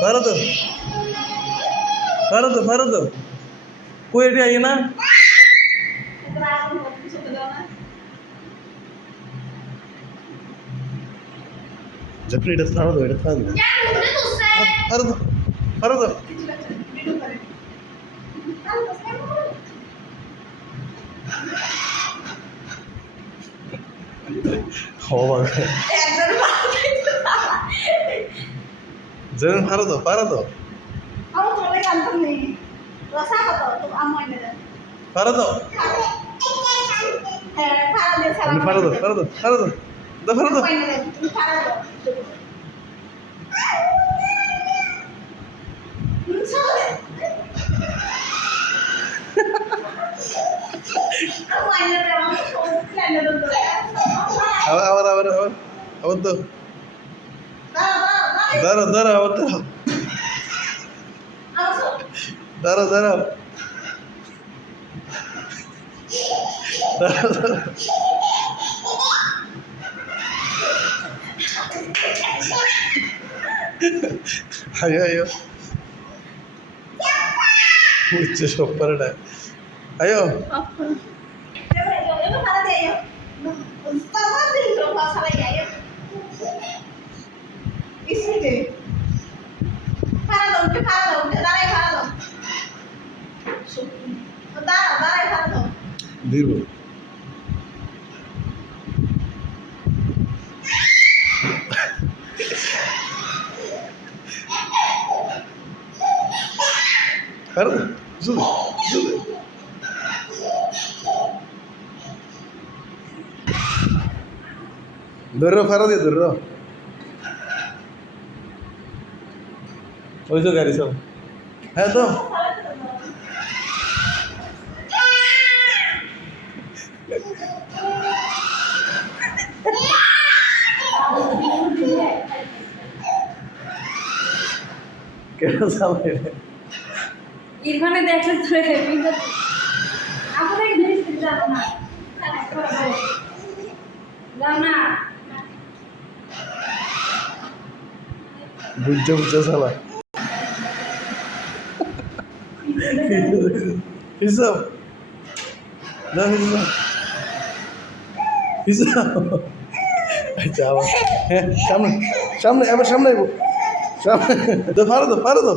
ফারো তো কই এটি আই না जब এটা ছাড়ো তো ফারো তো হবা যেন ফারো তো aku boleh kantor nih rasa apa tuh aman deh Faro তো para dia salah ফারো তো দা ফারো তো para tuh aku aja memang kan ada tuh আবার তো দাঁড়াও আবার দাঁড়াও ayo lucu super dah ayo dirbo Fardo, zulu. Dorro, Fardo, dorro. ওই তো গাড়ি সব হ্যাঁ তো কেন সামনে ইরফানে দেখলে তো কিন্তু আপনাকে জিনিস যাও না যাও না বুঝছো সালা হিসাব না হিসাব আচ্ছা আবার হ্যাঁ সামনে আবার সামনে আইবো সামনে তো পারো তো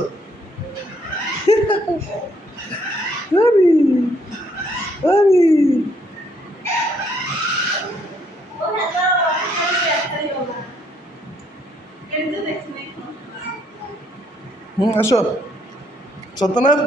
আরে আসো সত্যনাথ